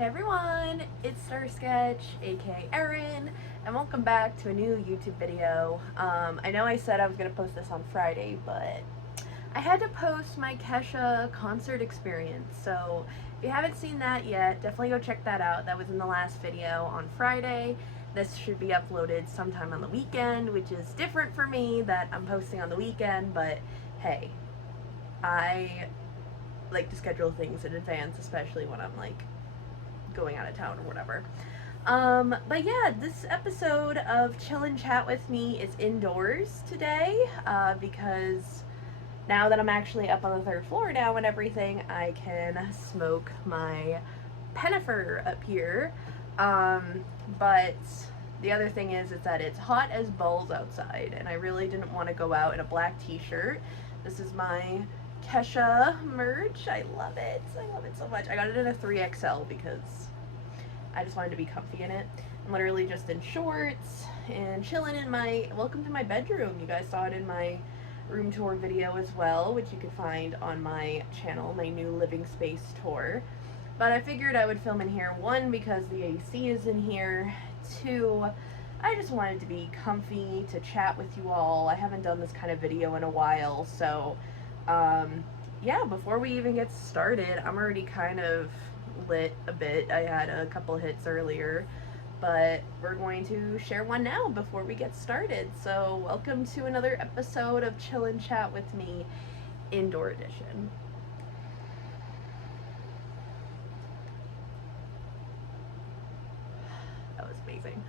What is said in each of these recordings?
Hey everyone, it's Star Sketch, aka Erin, and welcome back to a new YouTube video. I know I said I was going to post this on Friday, but I had to post my Kesha concert experience, so if you haven't seen that yet, definitely go check that out. That was in the last video on Friday. This should be uploaded sometime on the weekend, which is different for me that I'm posting on the weekend, but hey, I like to schedule things in advance, especially when I'm like going out of town or whatever. But yeah, this episode of Chill and Chat with Me is indoors today because now that I'm actually up on the third floor now and everything, I can smoke my Pennifer up here. But the other thing is that it's hot as balls outside, and I really didn't want to go out in a black t-shirt. This is my Kesha merch. I love it. I love it so much. I got it in a 3XL because I just wanted to be comfy in it. I'm literally just in shorts and chilling in my, welcome to my bedroom. You guys saw it in my room tour video as well, which you can find on my channel, my new living space tour. But I figured I would film in here, one, because the AC is in here, two, I just wanted to be comfy, to chat with you all. I haven't done this kind of video in a while, so yeah, before we even get started, I'm already kind of lit a bit. I had a couple hits earlier, but we're going to share one now before we get started. So welcome to another episode of Chill and Chat with Me, Indoor Edition. That was amazing.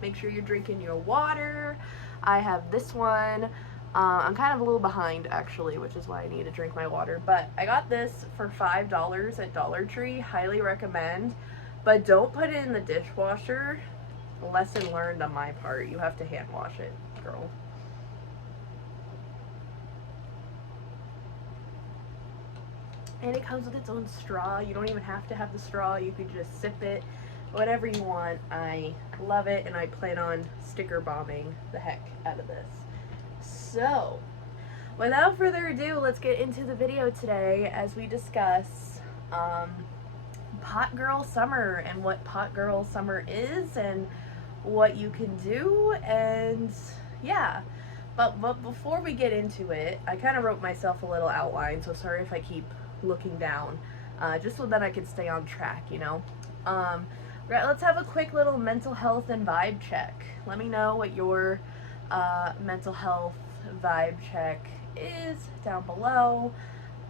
Make sure you're drinking your water. I have this one. I'm kind of a little behind actually, which is why I need to drink my water. But I got this for $5 at Dollar Tree. Highly recommend. But don't put it in the dishwasher. Lesson learned on my part. You have to hand wash it, girl. And it comes with its own straw. You don't even have to have the straw. You could just sip it. Whatever you want. I love it, and I plan on sticker bombing the heck out of this. So, without further ado, let's get into the video today as we discuss Pot Girl Summer and what Pot Girl Summer is and what you can do, and yeah. But before we get into it, I kind of wrote myself a little outline, so sorry if I keep looking down, just so that I can stay on track, you know. Let's have a quick little mental health and vibe check. Let me know what your mental health vibe check is down below.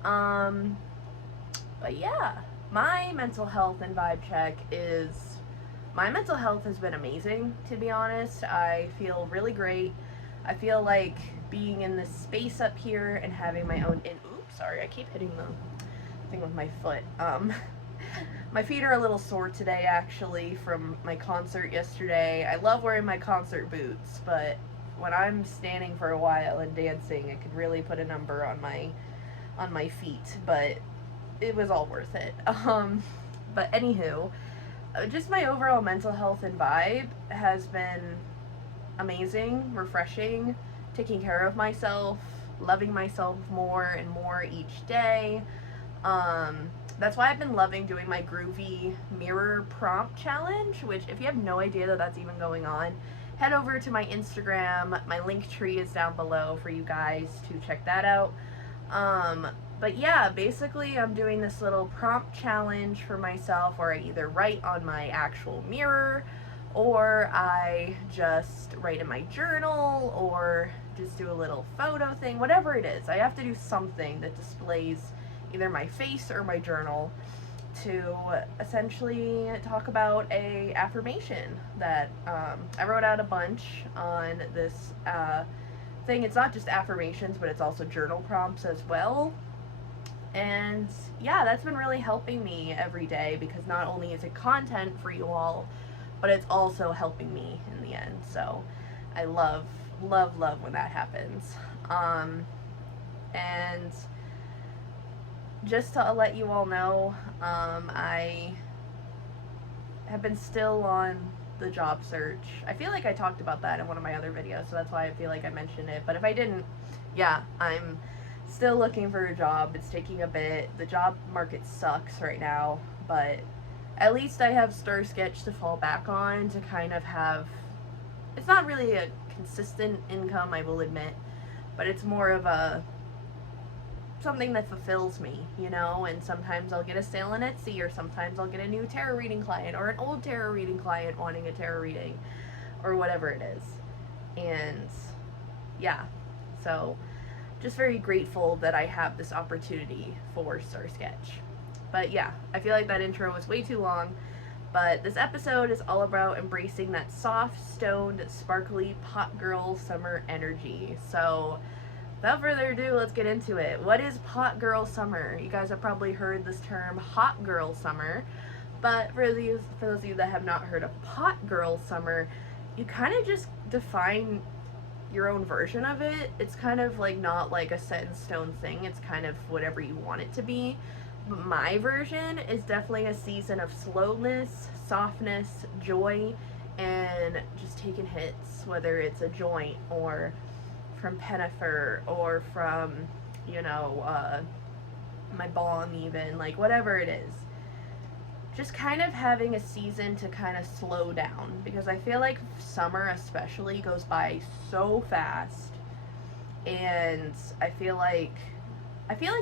But yeah, my mental health and vibe check is, my mental health has been amazing, to be honest. I feel really great. I feel like being in this space up here and having my own, oops, sorry, I keep hitting the thing with my foot. My feet are a little sore today actually from my concert yesterday. I love wearing my concert boots, but when I'm standing for a while and dancing, it could really put a number on my feet, but it was all worth it. But anywho, just my overall mental health and vibe has been amazing, refreshing, taking care of myself, loving myself more and more each day. That's why I've been loving doing my Groovy Mirror Prompt Challenge, which if you have no idea that that's even going on, head over to my Instagram. My link tree is down below for you guys to check that out. But yeah, basically I'm doing this little prompt challenge for myself where I either write on my actual mirror, or I just write in my journal, or just do a little photo thing, whatever it is. I have to do something that displays either my face or my journal to essentially talk about a affirmation that I wrote out a bunch on this thing. It's not just affirmations, but it's also journal prompts as well. And yeah, that's been really helping me every day, because not only is it content for you all, but it's also helping me in the end. So I love when that happens. And just to let you all know, I have been still on the job search. I feel like I talked about that in one of my other videos, so that's why I feel like I mentioned it. But if I didn't, yeah, I'm Still looking for a job. It's taking a bit. The job market sucks right now, but at least I have Star Sketch to fall back on to kind of have. It's not really a consistent income, I will admit, but it's more of a something that fulfills me, you know. And sometimes I'll get a sale on Etsy, or sometimes I'll get a new tarot reading client, or an old tarot reading client wanting a tarot reading, or whatever it is. And yeah, so just very grateful that I have this opportunity for Star Sketch. But yeah, I feel like that intro was way too long. But this episode is all about embracing that soft, stoned, sparkly pot girl summer energy. So without further ado, let's get into it. What is pot girl summer? You guys have probably heard this term hot girl summer. But for those of you that have not heard of pot girl summer, you kind of just define your own version of it. It's kind of like not like a set in stone thing. It's kind of whatever you want it to be. But my version is definitely a season of slowness, softness, joy, and just taking hits, whether it's a joint or from Pennifer or from, you know, my bong even, like whatever it is. Just kind of having a season to kind of slow down, because I feel like summer especially goes by so fast, and I feel like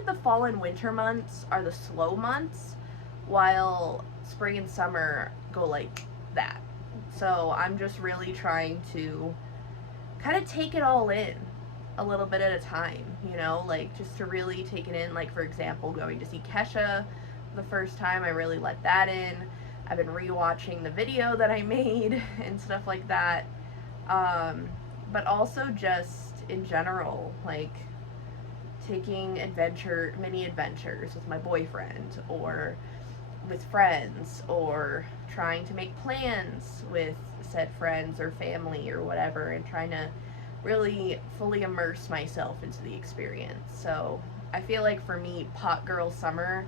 the fall and winter months are the slow months, while spring and summer go like that. So I'm just really trying to kind of take it all in a little bit at a time, you know, like just to really take it in. Like, for example, going to see Kesha the first time, I really let that in. I've been rewatching the video that I made and stuff like that. But also just in general, like taking mini adventures with my boyfriend, or with friends, or trying to make plans with said friends or family or whatever, and trying to really fully immerse myself into the experience. So I feel like for me, pot girl summer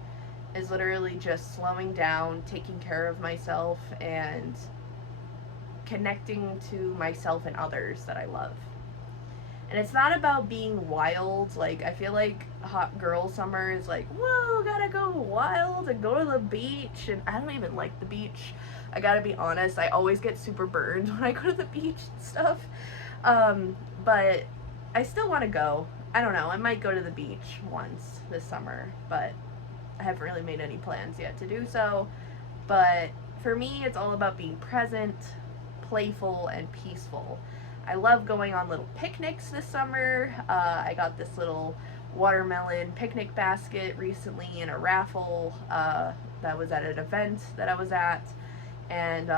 is literally just slowing down, taking care of myself, and connecting to myself and others that I love. And it's not about being wild. Like, I feel like hot girl summer is like, whoa, gotta go wild and go to the beach. And I don't even like the beach. I gotta be honest, I always get super burned when I go to the beach and stuff. But I still want to go. I don't know, I might go to the beach once this summer, but I haven't really made any plans yet to do so. But for me, it's all about being present, playful, and peaceful. I love going on little picnics this summer. I got this little watermelon picnic basket recently in a raffle that was at an event that I was at. And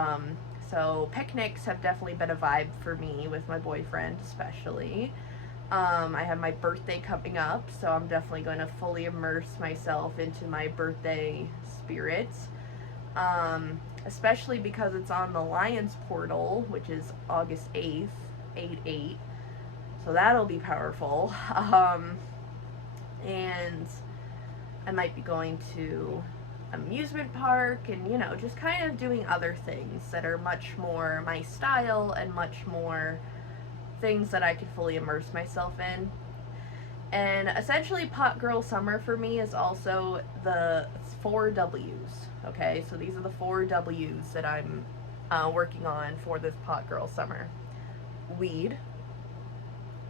so picnics have definitely been a vibe for me with my boyfriend especially. I have my birthday coming up, so I'm definitely going to fully immerse myself into my birthday spirit. Especially because it's on the Lions portal, which is August 8th, 8/8. So that'll be powerful. And I might be going to amusement park and, you know, just kind of doing other things that are much more my style and much more things that I could fully immerse myself in. And essentially, pot girl summer for me is also the 4 W's. Okay, so these are the 4 W's that I'm working on for this pot girl summer. Weed,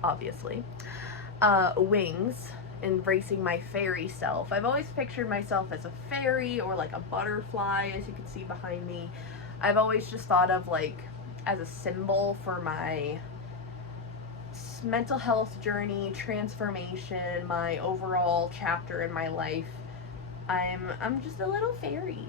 obviously. Wings, embracing my fairy self. I've always pictured myself as a fairy, or like a butterfly, as you can see behind me. I've always just thought of like as a symbol for my mental health journey, transformation, my overall chapter in my life. I'm just a little fairy.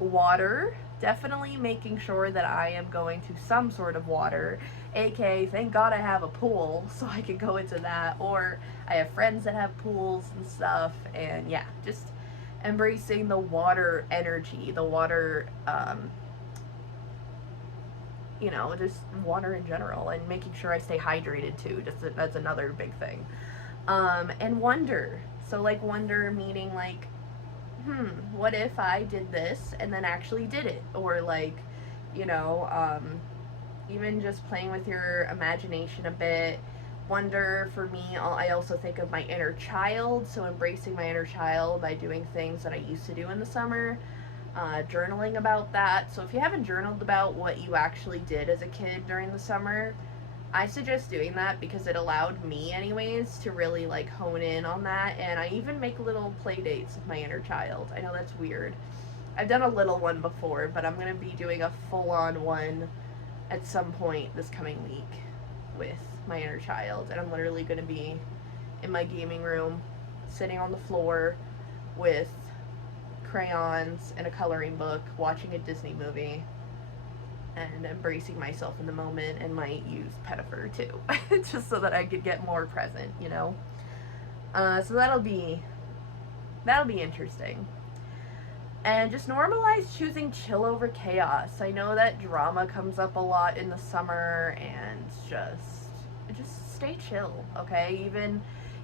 Water, definitely making sure that I am going to some sort of water, aka thank God I have a pool so I can go into that, or I have friends that have pools and stuff. And yeah, just embracing the water energy, the water you know, just water in general, and making sure I stay hydrated too. That's another big thing. And wonder. So like wonder meaning like, what if I did this and then actually did it? Or like, you know, even just playing with your imagination a bit, wonder, for me, I also think of my inner child, so embracing my inner child by doing things that I used to do in the summer, journaling about that. So if you haven't journaled about what you actually did as a kid during the summer, I suggest doing that because it allowed me, anyways, to really like hone in on that. And I even make little play dates with my inner child. I know that's weird. I've done a little one before, but I'm going to be doing a full-on one at some point this coming week with my inner child. And I'm literally going to be in my gaming room, sitting on the floor with crayons and a coloring book, watching a Disney movie, and embracing myself in the moment, and might use Pettifer too, just so that I could get more present, you know? So that'll be interesting. And just normalize choosing chill over chaos. I know that drama comes up a lot in the summer, and just stay chill, okay? Even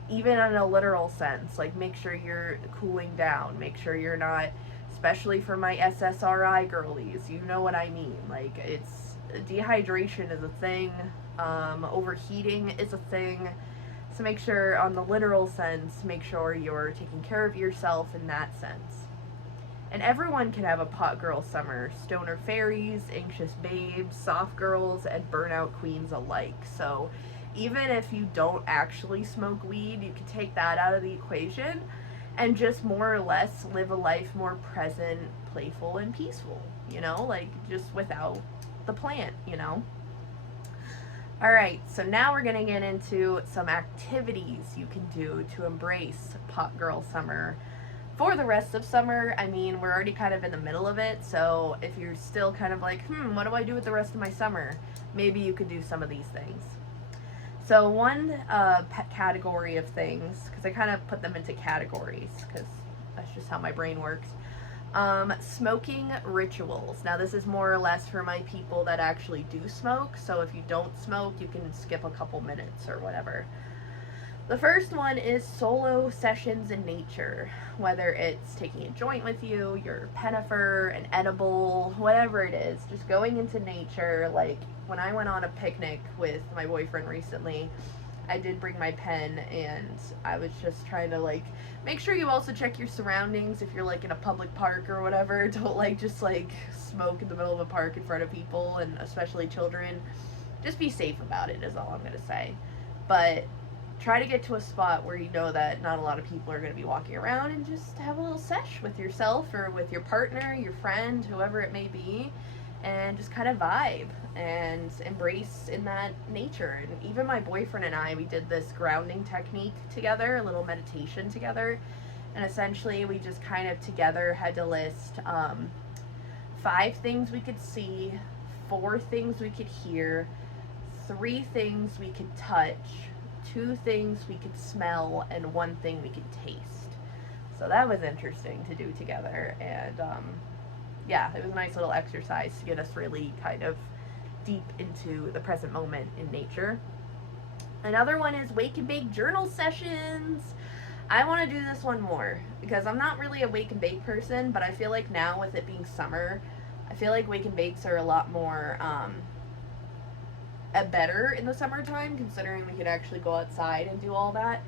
in a literal sense, like make sure you're cooling down, make sure you're not, especially for my SSRI girlies, you know what I mean. Like, it's, dehydration is a thing, overheating is a thing. So make sure, on the literal sense, make sure you're taking care of yourself in that sense. And everyone can have a pot girl summer. Stoner fairies, anxious babes, soft girls, and burnout queens alike. So even if you don't actually smoke weed, you can take that out of the equation and just more or less live a life more present, playful, and peaceful, you know, like just without the plant, you know. Alright, so now we're going to get into some activities you can do to embrace pot girl summer for the rest of summer. I mean, we're already kind of in the middle of it, so if you're still kind of like, what do I do with the rest of my summer? Maybe you could do some of these things. So one category of things, because I kind of put them into categories, because that's just how my brain works. Smoking rituals. Now this is more or less for my people that actually do smoke, so if you don't smoke, you can skip a couple minutes or whatever. The first one is solo sessions in nature, whether it's taking a joint with you, your Pettifer, an edible, whatever it is, just going into nature. Like when I went on a picnic with my boyfriend recently, I did bring my pen, and I was just trying to like make sure you also check your surroundings if you're like in a public park or whatever. Don't like just like smoke in the middle of a park in front of people, and especially children. Just be safe about it is all I'm gonna say. But try to get to a spot where you know that not a lot of people are going to be walking around, and just have a little sesh with yourself or with your partner, your friend, whoever it may be, and just kind of vibe and embrace in that nature. And even my boyfriend and I, we did this grounding technique together, a little meditation together, and essentially we just kind of together had to list 5 things we could see, 4 things we could hear, 3 things we could touch, 2 things we could smell, and 1 thing we could taste. So that was interesting to do together, and yeah, it was a nice little exercise to get us really kind of deep into the present moment in nature. Another one is wake and bake journal sessions. I want to do this one more because I'm not really a wake and bake person, but I feel like now with it being summer, I feel like wake and bakes are a lot more better in the summertime, considering we could actually go outside and do all that.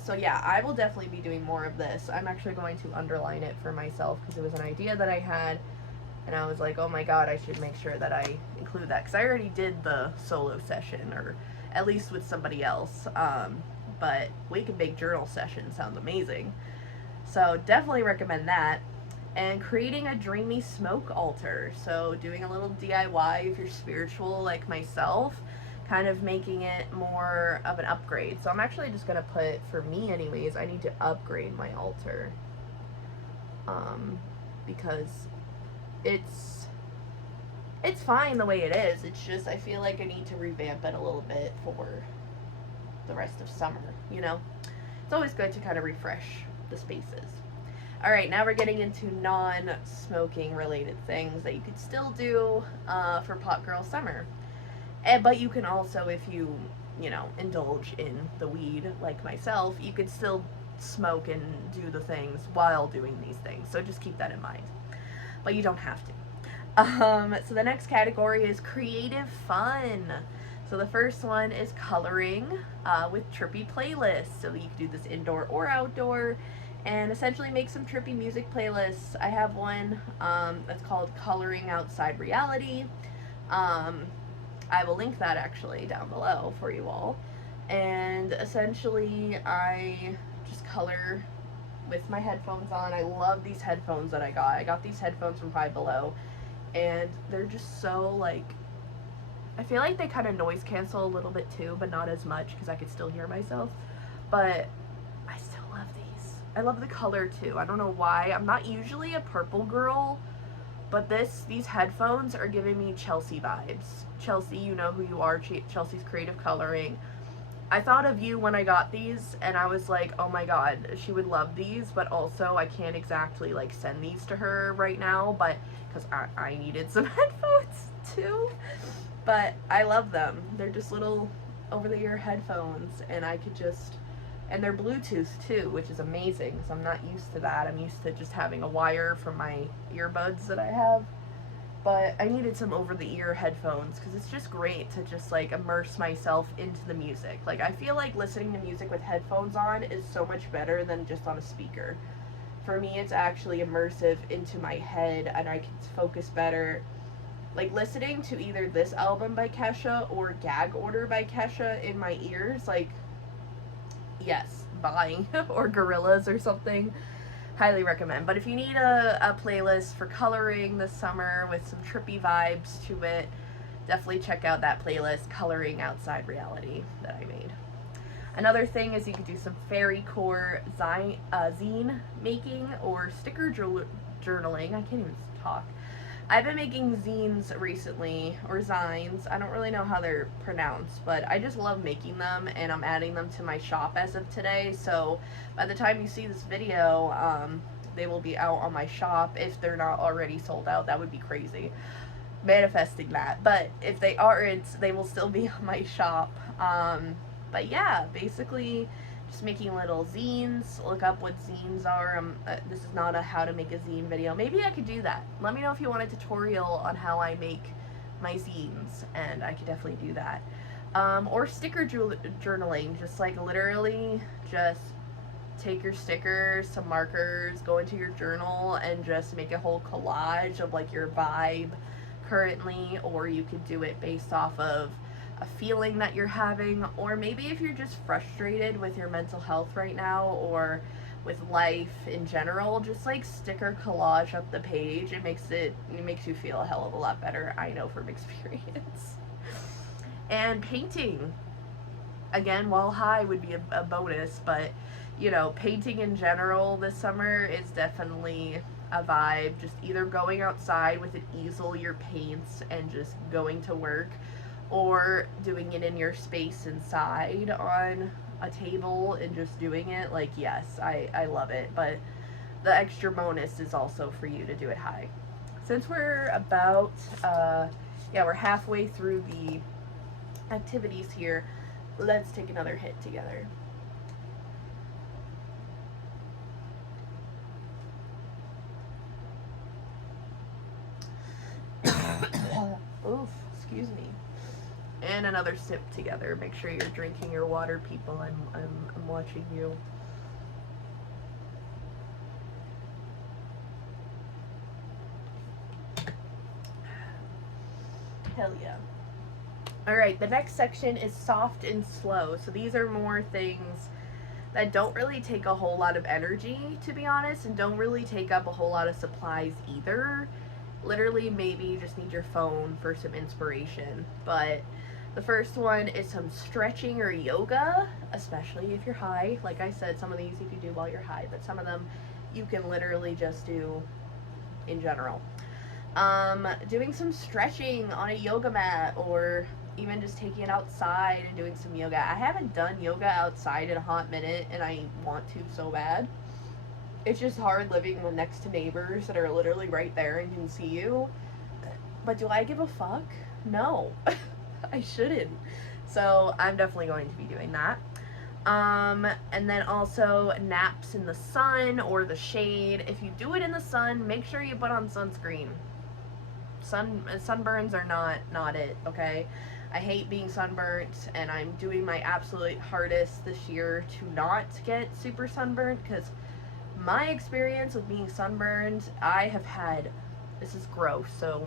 So yeah, I will definitely be doing more of this. I'm actually going to underline it for myself because it was an idea that I had, and I was like, oh my god, I should make sure that I include that, because I already did the solo session, or at least with somebody else. But wake and bake journal session sounds amazing, so definitely recommend that. And creating a dreamy smoke altar, so doing a little DIY if you're spiritual like myself, kind of making it more of an upgrade. So I'm actually just gonna put, for me anyways, I need to upgrade my altar, because it's fine the way it is. It's just I feel like I need to revamp it a little bit for the rest of summer, you know? It's always good to kind of refresh the spaces. Alright, now we're getting into non-smoking related things that you could still do for pot girl summer. But you can also, if you indulge in the weed like myself, you could still smoke and do the things while doing these things. So just keep that in mind. But you don't have to. So the next category is creative fun. So the first one is coloring with trippy playlists. So you can do this indoor or outdoor and essentially make some trippy music playlists. I have one that's called Coloring Outside Reality. I will link that actually down below for you all. And essentially I just color with my headphones on. I love these headphones that I got. I got these headphones from Five Below, and they're just so, like, I feel like they kind of noise cancel a little bit too, but not as much because I could still hear myself. But I still love these. I love the color too. I don't know why. I'm not usually a purple girl, but these headphones are giving me Chelsea vibes. Chelsea, you know who you are, Chelsea's Creative Coloring. I thought of you when I got these, and I was like, oh my god, she would love these, but also I can't exactly, like, send these to her right now, but, because I needed some headphones too, but I love them. They're just little over-the-ear headphones, and I could just, and they're Bluetooth too, which is amazing, because I'm not used to that. I'm used to just having a wire from my earbuds that I have. But I needed some over-the-ear headphones because it's just great to just, like, immerse myself into the music. Like, I feel like listening to music with headphones on is so much better than just on a speaker. For me, it's actually immersive into my head, and I can focus better. Like, listening to either this album by Kesha or Gag Order by Kesha in my ears, like, yes, buying, or Gorillaz or something. Highly recommend. But if you need a playlist for coloring this summer with some trippy vibes to it, definitely check out that playlist, Coloring Outside Reality, that I made. Another thing is you could do some fairy core zine making or sticker journaling. I can't even talk. I've been making zines recently, or zines. I don't really know how they're pronounced, but I just love making them, and I'm adding them to my shop as of today. So by the time you see this video, they will be out on my shop if they're not already sold out. That would be crazy. Manifesting that. But if they aren't, they will still be on my shop. But yeah, basically just making little zines. Look up what zines are. This is not a how to make a zine video. Maybe I could do that. Let me know if you want a tutorial on how I make my zines, and I could definitely do that. Or sticker journaling, just like literally just take your stickers, some markers, go into your journal, and just make a whole collage of like your vibe currently, or you could do it based off of a feeling that you're having, or maybe if you're just frustrated with your mental health right now or with life in general, just like sticker collage up the page. It makes you feel a hell of a lot better, I know from experience. And painting, again, while high would be a bonus, but you know, painting in general this summer is definitely a vibe. Just either going outside with an easel, your paints, and just going to work, or doing it in your space inside on a table and just doing it. Like, yes, I love it, but the extra bonus is also for you to do it high. Since we're about, we're halfway through the activities here, let's take another hit together. Oof, excuse me. And another sip together. Make sure you're drinking your water, people. I'm watching you. Hell yeah. Alright, the next section is soft and slow. So these are more things that don't really take a whole lot of energy, to be honest, and don't really take up a whole lot of supplies either. Literally, maybe you just need your phone for some inspiration. But the first one is some stretching or yoga, especially if you're high. Like I said, some of these you can do while you're high, but some of them you can literally just do in general. Doing some stretching on a yoga mat, or even just taking it outside and doing some yoga. I haven't done yoga outside in a hot minute, and I want to so bad. It's just hard living next to neighbors that are literally right there and can see you. But do I give a fuck? No. I shouldn't. So I'm definitely going to be doing that. And then also naps in the sun or the shade. If you do it in the sun, make sure you put on sunscreen. Sunburns are not it, okay? I hate being sunburnt, and I'm doing my absolute hardest this year to not get super sunburnt, because my experience with being sunburned, I have had, this is gross, so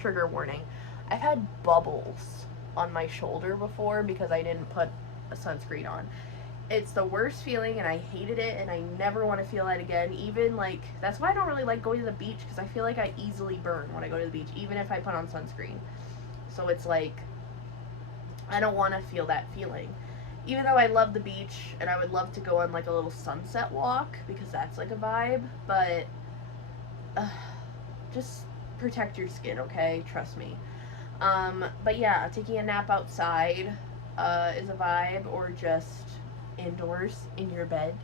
trigger warning, I've had bubbles on my shoulder before because I didn't put a sunscreen on. It's the worst feeling, and I hated it, and I never want to feel that again. Even like, that's why I don't really like going to the beach, because I feel like I easily burn when I go to the beach, even if I put on sunscreen. So it's like, I don't want to feel that feeling. Even though I love the beach, and I would love to go on like a little sunset walk, because that's like a vibe, but just protect your skin, okay? Trust me. But yeah, taking a nap outside is a vibe, or just indoors in your bed.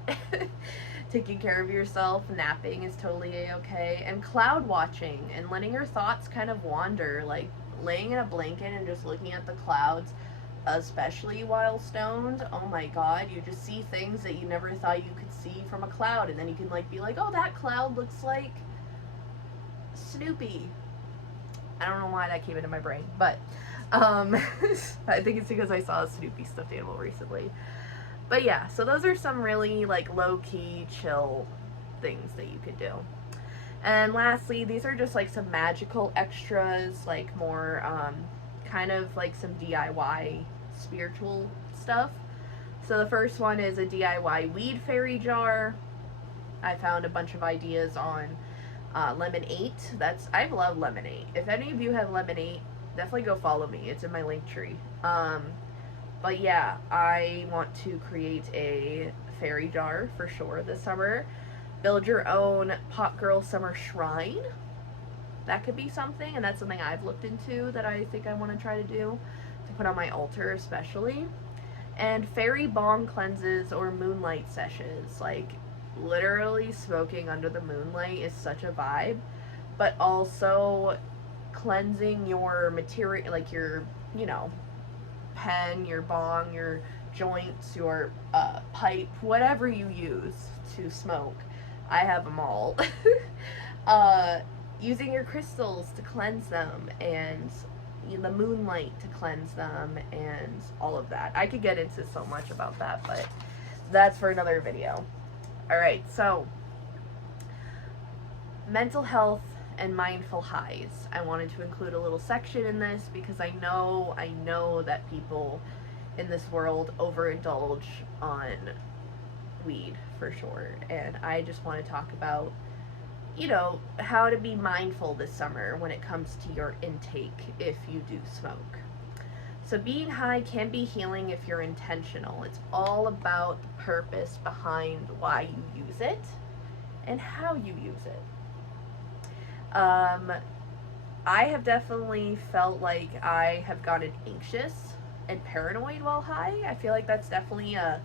Taking care of yourself, napping is totally a-okay. And cloud watching and letting your thoughts kind of wander, like laying in a blanket and just looking at the clouds, especially while stoned. Oh my god, you just see things that you never thought you could see from a cloud, and then you can like be like, oh, that cloud looks like Snoopy. I don't know why that came into my brain, but I think it's because I saw a Snoopy stuffed animal recently. But yeah, so those are some really like low-key, chill things that you could do. And lastly, these are just like some magical extras, like more kind of like some DIY spiritual stuff. So the first one is a DIY weed fairy jar. I found a bunch of ideas on Lemon8. I love Lemon8. If any of you have Lemon8, definitely go follow me. It's in my link tree. But yeah, I want to create a fairy jar for sure this summer. Build your own Pot Girl Summer Shrine. That could be something, and that's something I've looked into that I think I want to try to do, to put on my altar especially. And fairy bong cleanses or moonlight sessions. Like, literally smoking under the moonlight is such a vibe, but also cleansing your material, like your, you know, pen, your bong, your joints, your pipe, whatever you use to smoke. I have them all. Using your crystals to cleanse them, and the moonlight to cleanse them, and all of that. I could get into so much about that, but that's for another video. Alright, so mental health and mindful highs. I wanted to include a little section in this because I know that people in this world overindulge on weed for sure, and I just want to talk about, you know, how to be mindful this summer when it comes to your intake if you do smoke. So being high can be healing if you're intentional. It's all about the purpose behind why you use it and how you use it. I have definitely felt like I have gotten anxious and paranoid while high. I feel like that's definitely a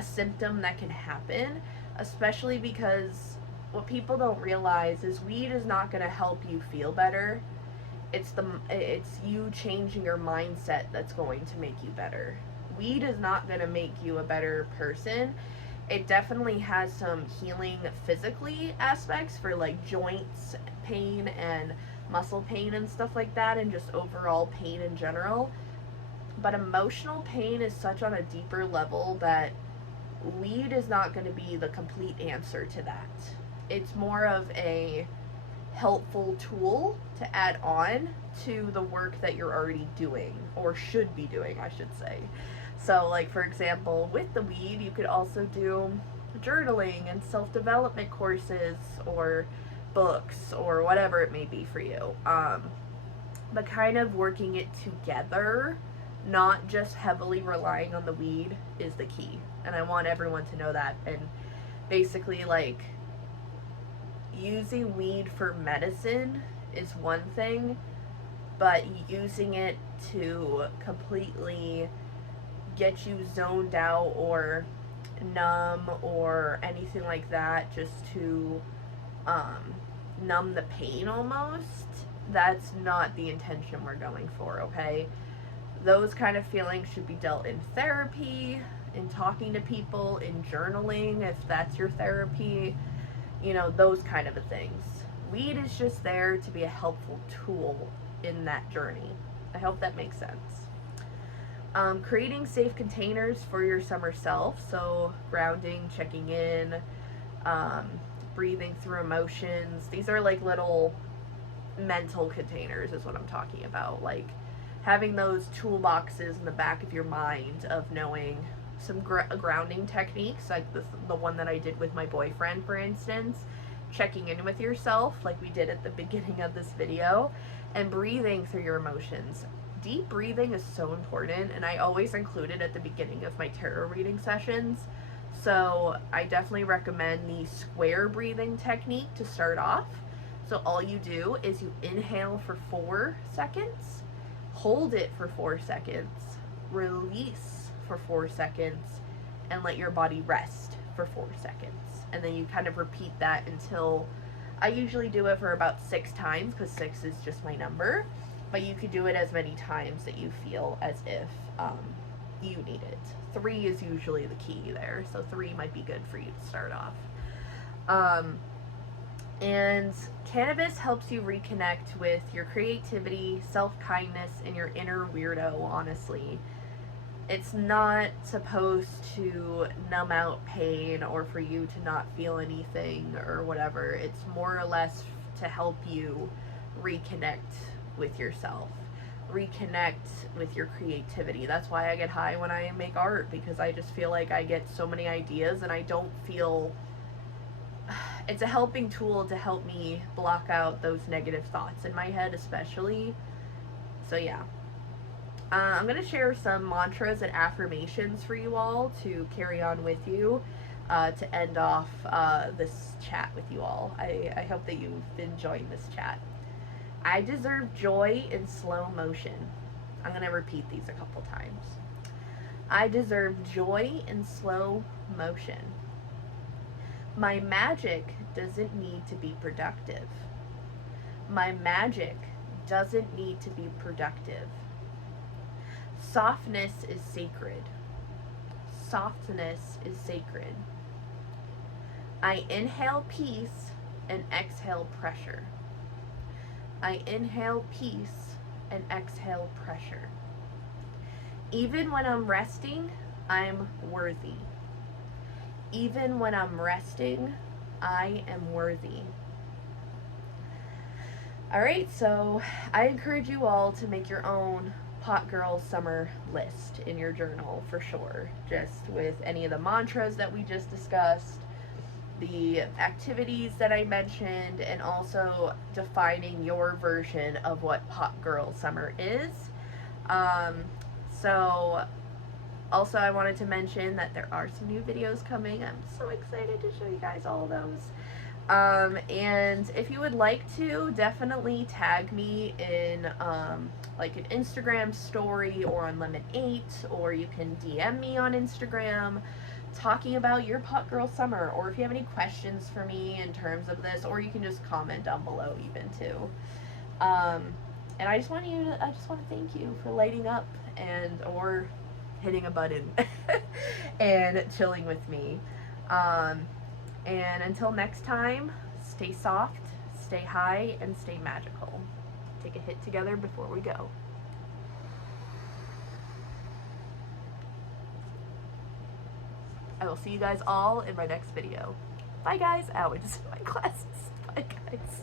symptom that can happen, especially because what people don't realize is weed is not going to help you feel better. It's you changing your mindset that's going to make you better. Weed is not going to make you a better person. It definitely has some healing physically aspects for like joints pain and muscle pain and stuff like that, and just overall pain in general. But emotional pain is such on a deeper level that weed is not going to be the complete answer to that. It's more of a helpful tool to add on to the work that you're already doing, or should be doing, I should say. So, like, for example, with the weed, you could also do journaling and self-development courses or books or whatever it may be for you. But kind of working it together, not just heavily relying on the weed, is the key. And I want everyone to know that. And basically, like, using weed for medicine is one thing, but using it to completely get you zoned out or numb or anything like that, just to numb the pain almost, that's not the intention we're going for, okay? Those kind of feelings should be dealt in therapy, in talking to people, in journaling if that's your therapy, you know, those kind of things. Weed is just there to be a helpful tool in that journey. I hope that makes sense. Creating safe containers for your summer self, so grounding, checking in, um, breathing through emotions. These are like little mental containers, is what I'm talking about. Like having those toolboxes in the back of your mind of knowing some grounding techniques, like the one that I did with my boyfriend, for instance, checking in with yourself, like we did at the beginning of this video, and breathing through your emotions. Deep breathing is so important, and I always include it at the beginning of my tarot reading sessions. So I definitely recommend the square breathing technique to start off. So all you do is you inhale for 4 seconds, hold it for 4 seconds, release for 4 seconds, and let your body rest for 4 seconds. And then you kind of repeat that until, I usually do it for about 6 times because 6 is just my number. But you could do it as many times that you feel as if you need it. 3 is usually the key there, so 3 might be good for you to start off. And cannabis helps you reconnect with your creativity, self-kindness, and your inner weirdo, honestly. It's not supposed to numb out pain or for you to not feel anything or whatever. It's more or less to help you reconnect with yourself, reconnect with your creativity. That's why I get high when I make art, because I just feel like I get so many ideas and I don't feel... It's a helping tool to help me block out those negative thoughts in my head, especially. So yeah. I'm going to share some mantras and affirmations for you all to carry on with you to end off this chat with you all. I hope that you've enjoyed this chat. I deserve joy in slow motion. I'm going to repeat these a couple times. I deserve joy in slow motion. My magic doesn't need to be productive. My magic doesn't need to be productive. Softness is sacred. Softness is sacred. I inhale peace and exhale pressure. I inhale peace and exhale pressure. Even when I'm resting, I'm worthy. Even when I'm resting, I am worthy. Alright, so I encourage you all to make your own Pot Girl Summer list in your journal for sure. Just with any of the mantras that we just discussed, the activities that I mentioned, and also defining your version of what Pot Girl Summer is. So also I wanted to mention that there are some new videos coming. I'm so excited to show you guys all of those. And if you would like to, definitely tag me in like an Instagram story or on Lemon8, or you can DM me on Instagram talking about your Pot Girl Summer, or if you have any questions for me in terms of this, or you can just comment down below even too. And I just want to thank you for lighting up or hitting a button and chilling with me. And until next time, stay soft, stay high, and stay magical. Take a hit together before we go. I will see you guys all in my next video. Bye guys. Ow, I just hit my glasses. Bye guys.